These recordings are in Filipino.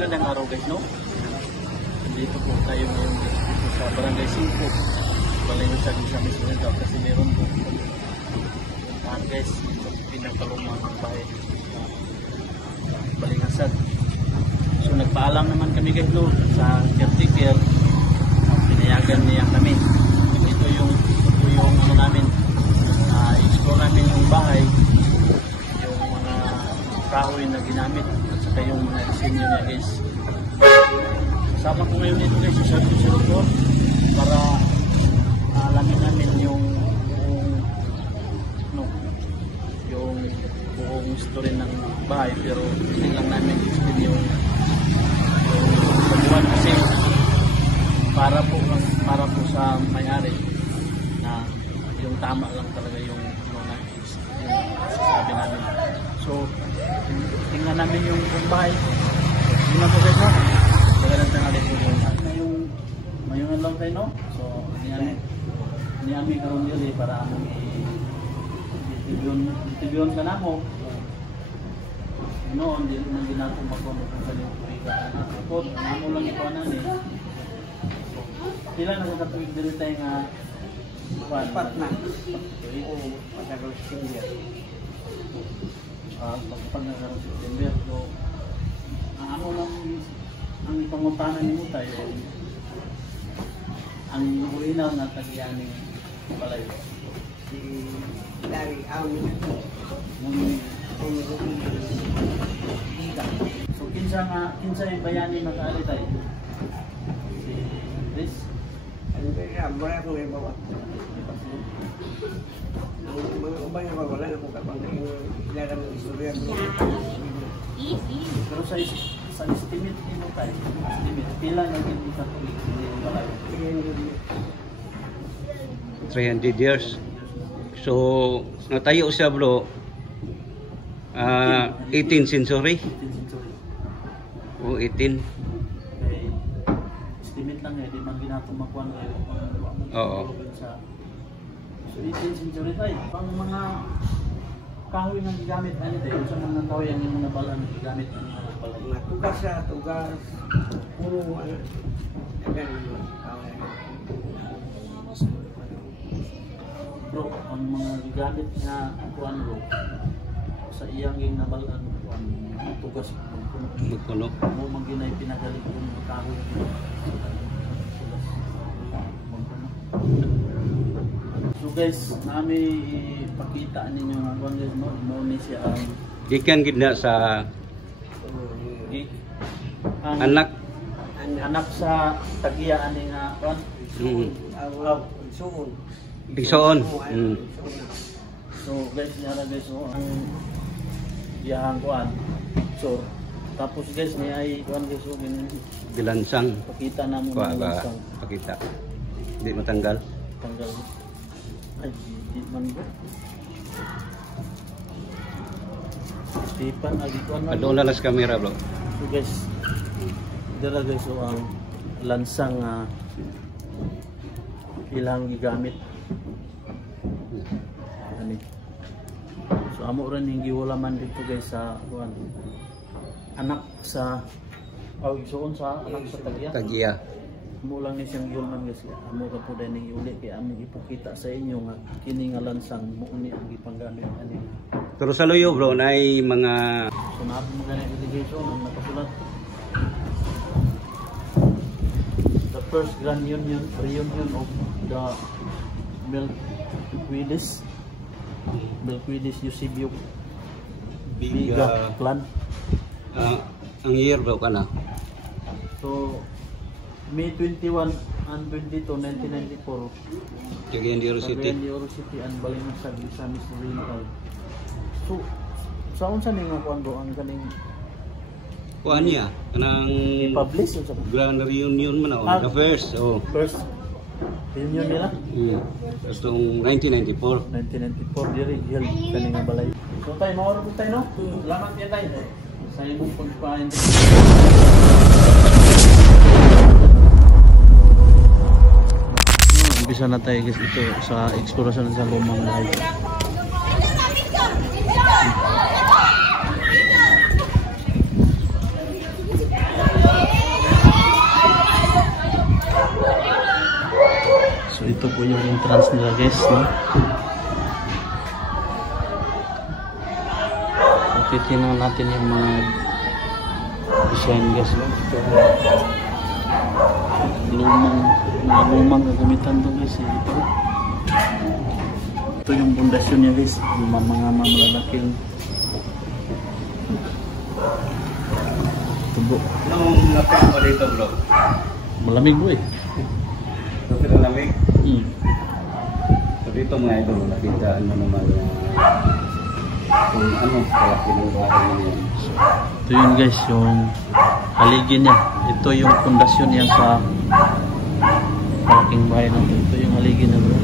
Magandang araw guys, no? Dito po tayo ngayon dito sa Barangay 5. Balingasag sa Misunod kasi meron po guys, pinagkalumang ang bahay Balingasag. So nagpaalam naman kami guys, no, sa caretaker. Pinayagan niya kami. Ito yung ano namin, explore namin yung bahay, yung mga kahoy na ginamit at saka yung mga disenyo niya guys. Sama ko ngayon dito guys sa service room para alamin namin yung buong story ng bahay, pero hindi lang namin explain yung kabuuan kasi para po sa may-ari na yung tama lang talaga yung sabi namin. So tingnan namin yung bahay. Tingnan po guys, no? Magandang tanghali po yung mayungan lang tayo, no? So ni ami karon dili para among itibyon ka na mo. Noon din nang ginatong magkomento sa lipuika na ako amo lang ito na ni. Sila nakatuig diri tay nga pat na. Oo, pagkaroon September. Pagkaroon September. So ano lang ang pangutanan nimo tayo ang original na tagyaning balay. Si dari amin so kinsa yung bayani makaali tayo si Chris ano kaya mura ko may bawa mga ubay na wala na kung kapag ilara ng istorya pero sa estimate mo tayo estimate pila na din sa tulig yung balay 300 years. So natayo siya bro 18th century. O 18. Estimate lang di man ginatong makuan kayo. Oo. So 18th century tayo. Pang mga kahoy nga gigamit ani tayo sa mga kahoy ang mga balan gigamit ang mga balay. Tugas siya, tugas. Puro ano. Bro, ang mga gigamit nga kuan bro sa iyang nabalan kuan tugas magkuno mo maginay pinagaling kung kahoy so guys nami ipakita ninyo nga kuan guys mo ni siya ang gikan gid na sa anak sa tagiya ani nga kuan suon. Bigsoon. So guys, nyara guys, ang biyahang kuan. So tapos guys ni ay kuan guys so bilansang. Pakita na mo bilansang. Pakita. Hindi matanggal. Tanggal. Ay, di man ko. Tipan agi kuan. Adto na las camera bro. So guys, dira guys so ang lansang ilang gigamit. Ani. So amo rin yung giwalaman dito guys sa kuan. Anak sa igsoon sa anak sa tagiya. Tagiya. Amo lang ni siyang giwalaman guys. Amo ra po din iuli kay amo ipakita sa inyo nga kini nga lansang mo ni ang gipanggamit ani. Pero sa luyo bro nay mga so naabo mo ganay irrigation ang nakasulat. The first grand reunion of the Melquiades Eusebio Biga clan. Ang year bro kana. So May 21 and 22, 1994. Cagayan de Oro City. Cagayan de Oro City and Balingasag sa Miss Oriental. So sa unsa ni nga kuan bro ang kaning kuan niya kanang i-publish sa grand reunion man the first first reunion nila? Itong 1994. 1994 diri held kani nga balay. So tayo maoro po tayo no. Salamat ya tayo. Sa imong pagpain. Umpisa na tayo guys ito sa eksplorasyon sa lumang bahay. po yung entrance nila guys, no? Titingnan natin yung mga design guys, no? Ito, lumang gagamitan to guys, eh. Ito yung pundasyon niya guys, yung mga malalaking tubo. Nung lapit mo dito bro? Malamig bro eh. Lapit ang lamig? Hmm. So dito mga idol, nakitaan mo naman kung ano, kalaki ng bahay mo yan. Ito yun guys, yung haligi niya. Ito yung pundasyon niya sa parking bahay natin. Ito yung haligi niya bro.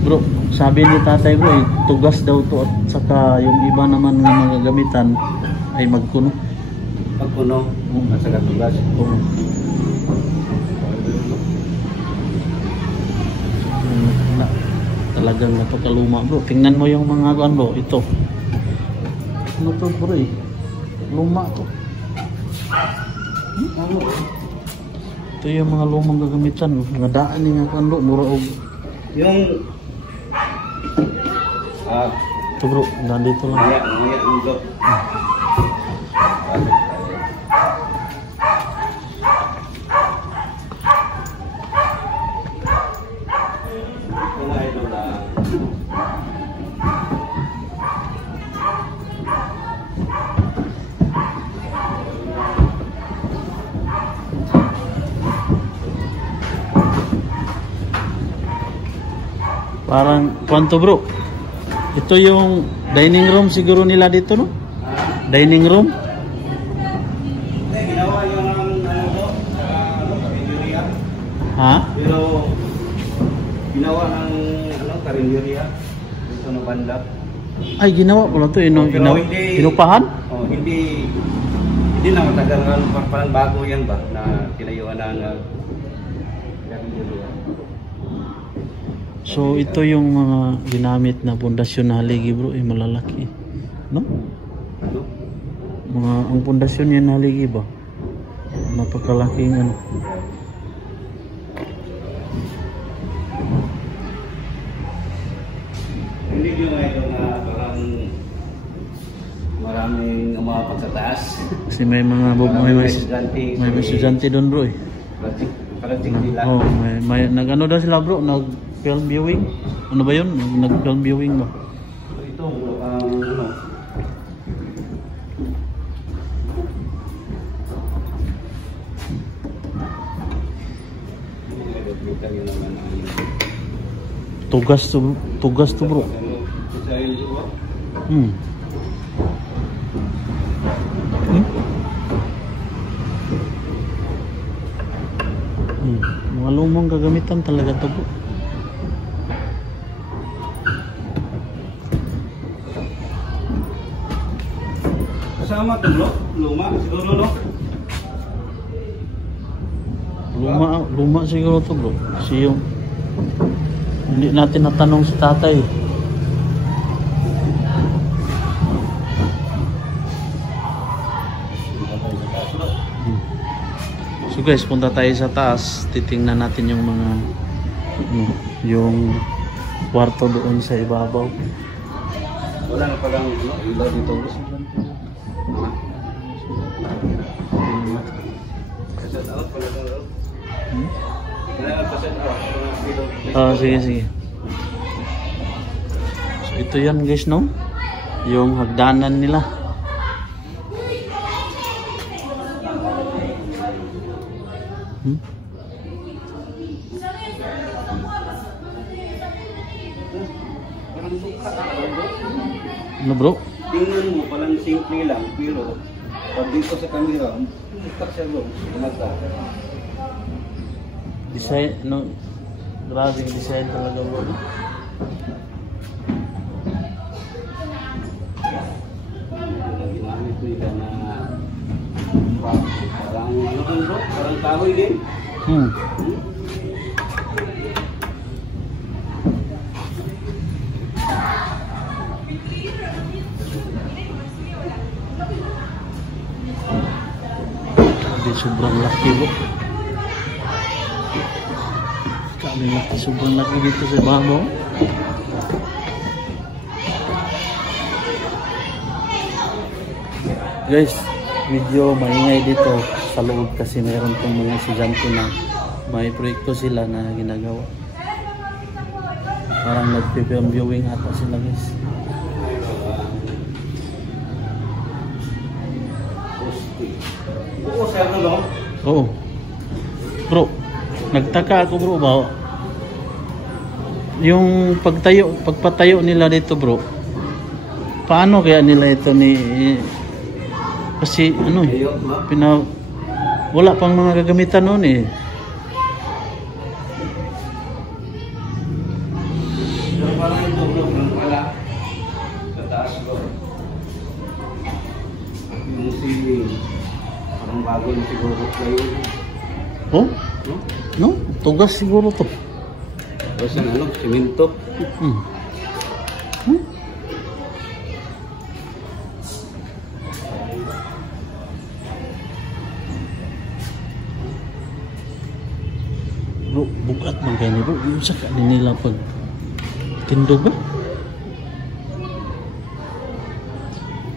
Bro, sabi ni tatay bro, eh, tugas daw to at saka yung iba naman ng mga gamitan ay magkuno. Pagpuno, at saka tugas. Oo. Talagang napakaluma bro. Tingnan mo yung mga kuan bro. Ito. Ano to bro eh? Luma to. Ito yung mga lumang gagamitan. Mga daan niya kuan bro. Mura og. Yung Ito bro. Nandito lang. nguya ang bro. Mga idol na Parang kuan to bro. Ito yung dining room siguro nila dito no? Dining room. ginawa yung ano po, karinderya. Ha? Pero ginawa ng karinderya dito na banda. Ay ginawa pala to. Pero hindi- Inupahan? Oh, hindi na matagal nga parang bago yan ba na kinayuan ng karinderya. So ito yung mga ginamit na pundasyon na haligi bro, eh malalaki. No? Ano? Ang pundasyon niya na haligi ba? Napakalaking ano. Hindi yung ito na parang maraming umapag sa taas. Kasi may mga may estudyante doon bro eh. Project nila. Oh, may nag-ano daw sila bro, nag-film viewing. Ano ba 'yun? Nag-film viewing ba? So ito ano? Tugas to bro. Hmm. Mga lumang gagamitan talaga to bro. Kasama to bro? Luma siguro no? Luma siguro to bro. Kasi yung hindi natin natanong si tatay. So guys, punta tayo sa taas. Titingnan natin yung mga yung kwarto doon sa ibabaw. Wala na palang ilaw dito. Sige. So ito yan guys no. Yung hagdanan nila. Ano bro? Tingnan mo, parang simple lang, pero pag dito sa camera, mukha siya bro, kumata. Design, no? Grabe yung design talaga bro. Ginamit ko yun na parang ano kan bro, parang kahoy din. Sobrang laki bro. nila. Sobrang laki dito sa babaw. Guys, medyo maingay dito sa loob kasi mayroon pong mga estudyante na may proyekto sila na ginagawa. Parang nag-film viewing ata sila guys. Oo. Bro, nagtaka ako bro ba? Yung pagpatayo nila dito bro. Paano kaya nila ito kasi ano wala pang mga gagamitan noon eh. Parang ito bro, ng pala sa taas bro. Yung parang bago na siguro kayo. Oh? No? Tugas siguro to. Tapos ano, simento. Bro, bugat man kayo ni bro. Yung sa kanila pag tindog ba?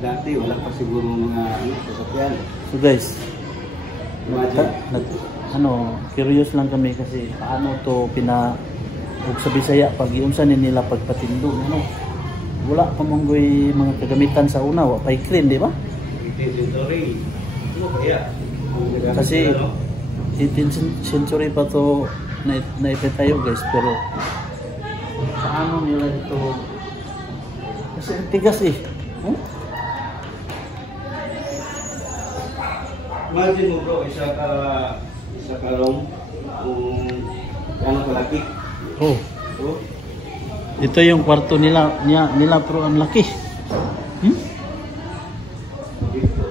Dati wala pa siguro mga sasakyan. So guys, Imagine. curious lang kami kasi paano to sa Bisaya pag iunsan nila pagpatindog, ano? Wala pa manggoy mga kagamitan sa una, wa pay crane, di ba? Kasi 18th century pa to naipitayo guys, pero paano nila ito? Kasi ang tigas eh. Huh? Imagine mo bro, isa ka long ano kalaki. Oh, Oh, ito yung kwarto nila pero ang laki. dito.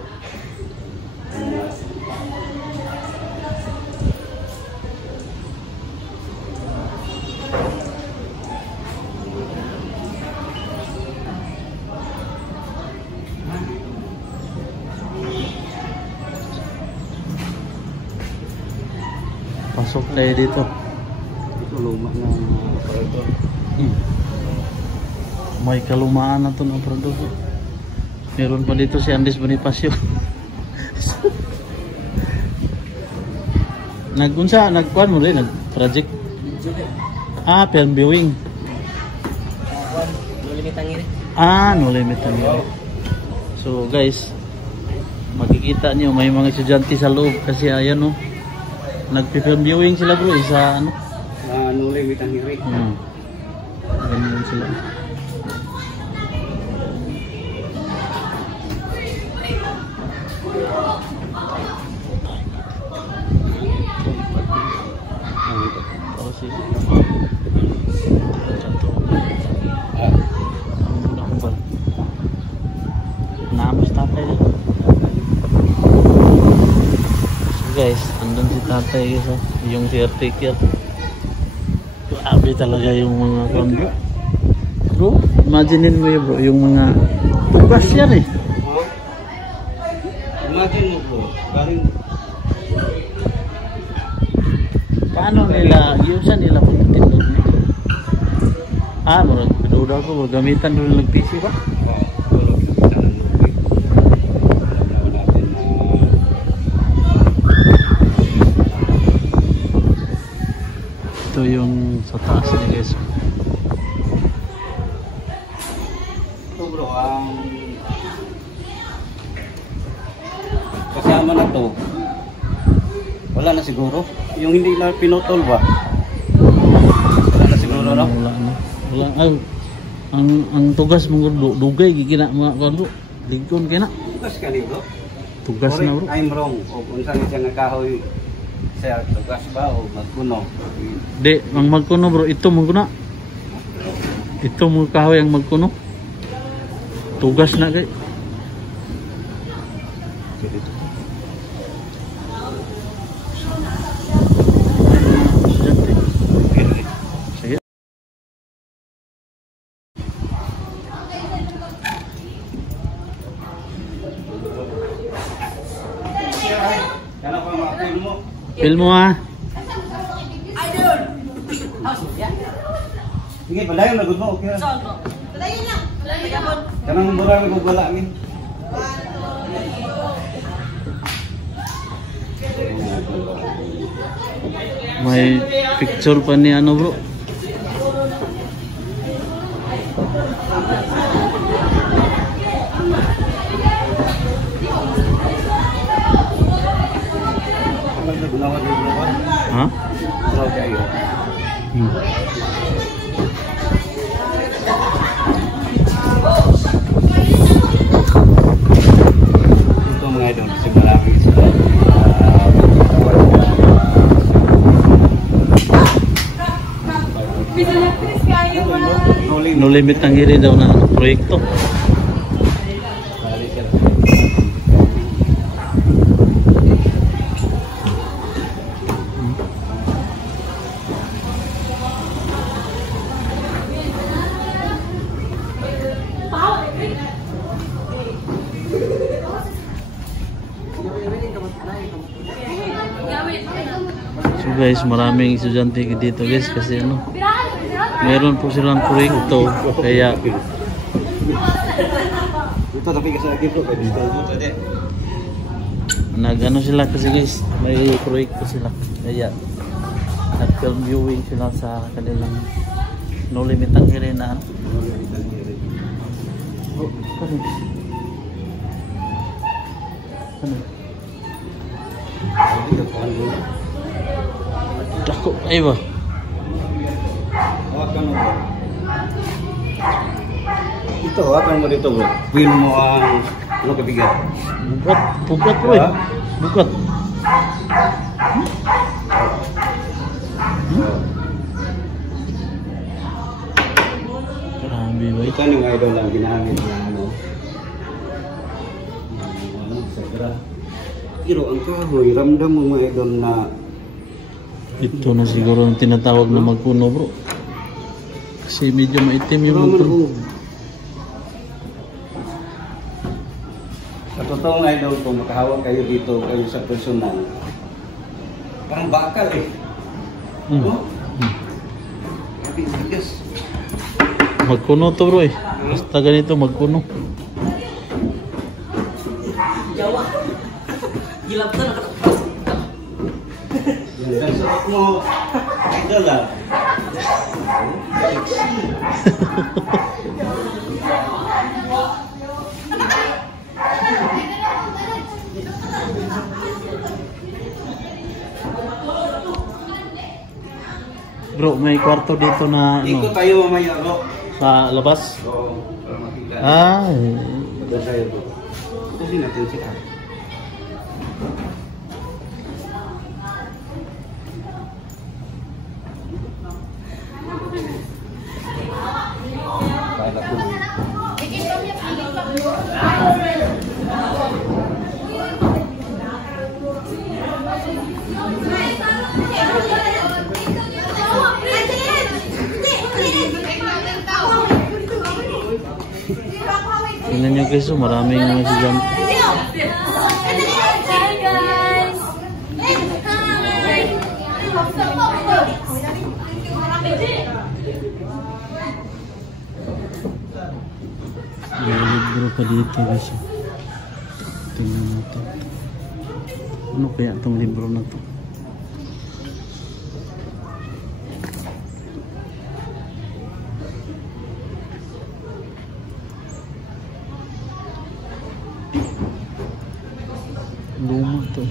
Pasok tayo dito. Ito luma na aparato. May kalumaan na ito ng produkto. Meron pa dito si Andres Bonifacio. Nagkuhan mo rin, nag-project. Film viewing. No limit ang ngiri. So guys, makikita niyo may mga estudyante sa loob kasi ayan no. Nag-film viewing sila bro, isa ano? No limit ang hiri. Ganyan sila. Naamos tatay dito. So guys, andun si tatay guys, yung caretaker. Grabe talaga yung mga kondo. Bro, imagine mo yun bro, yung mga tugas yan eh. Imagine mo bro, galing Paano nila, iusan nila pagkatindog niya? Murag pinuda ko, gamitan doon nag-PC ba? Ito yung sa taas niya guys. ito bro, kasama na to. Wala na siguro. Yung hindi na pinutol ba? Wala na siguro no? Wala. Ang tugas mong dugay gigina mga kondo. Lingkon kay na. Tugas ka ni bro? Tugas na bro. I'm wrong. O unsa ni siya nga kahoy sa tugas ba o magkuno? Di, ang magkuno bro, ito magkuno. Ito mo kahoy ang magkuno. Tugas na kay. Sige. Kana pa ma-film mo? Film mo ha. Idol! Sige, padayon na gud mo, okay ra. Padayon lang. Padayon. Kanang murag ko wala mi. May picture pa ni ano bro. Ha? Ito mga idol, kasi marami sila. No limit ang iri daw na proyekto. So guys, maraming estudyante dito guys kasi ano, meron po silang proyekto kaya Ito tapi kasi lagi bro, pwede dito tadi. nag-ano sila kasi guys, may proyekto sila kaya nag-film viewing sila sa kanilang no limit ang iri na ano. Ano? Ako, ay ba? Hawakan mo. Ito, hawakan mo dito bro. Win mo ang ano kabigat. Bukat bro eh. Bukat. Grabe ba Ito yung idol lang ginamit na ano. Ano, sagra. Pero ang kahoy, ramdam mo mga idol na ito na siguro ang tinatawag na magpuno bro. Kasi medyo maitim yung magpuno. Sa totoong idol, kung makahawak kayo dito, kayo sa personal, parang bakal eh. No? Bigas. Magpuno to bro eh. Basta ganito magpuno. Jawa. Gilap ka na. Yan, dan suot mo, idol ah. Bro, may kwarto dito na Ikot ano, tayo mamaya, bro. sa labas. Oo, para makita. Ah, Doon tayo, bro. Kasi natin siya. Para po. tingnan nyo guys, oh, maraming mga estudyante. Hi guys. May libro pa dito guys. Tingnan natin. Ano kaya itong libro na to? Luma to.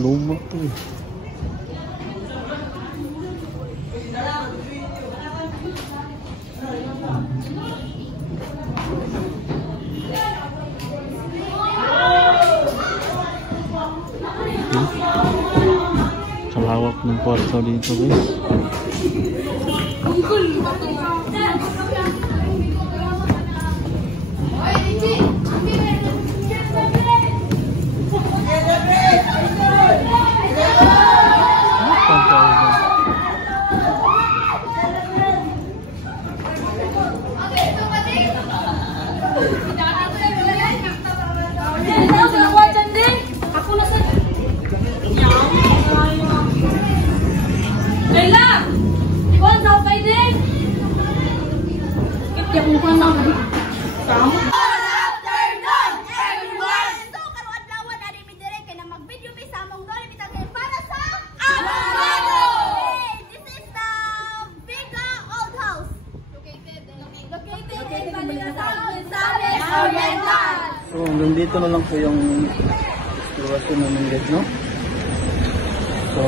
Luma to eh. Kalawak ng kwarto dito guys. hanggang dito na lang po yung exploration namin guys, no? So,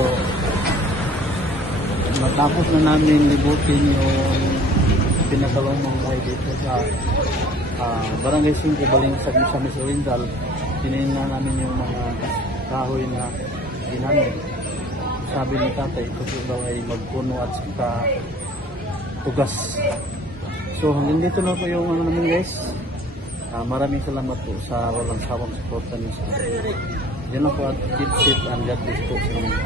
matapos na namin libutin yung pinakalawang bahay dito sa Barangay 5, Balingsag, Misamis Oriental. Tinignan namin yung mga kahoy na ginamit. Sabi ni tatay, ito po daw ay magpuno at saka tugas. So hanggang dito na po yung ano namin guys. Maraming salamat po sa walang sawang suporta niyo sa akin. Yan na po at keep safe and God bless po sa inyo.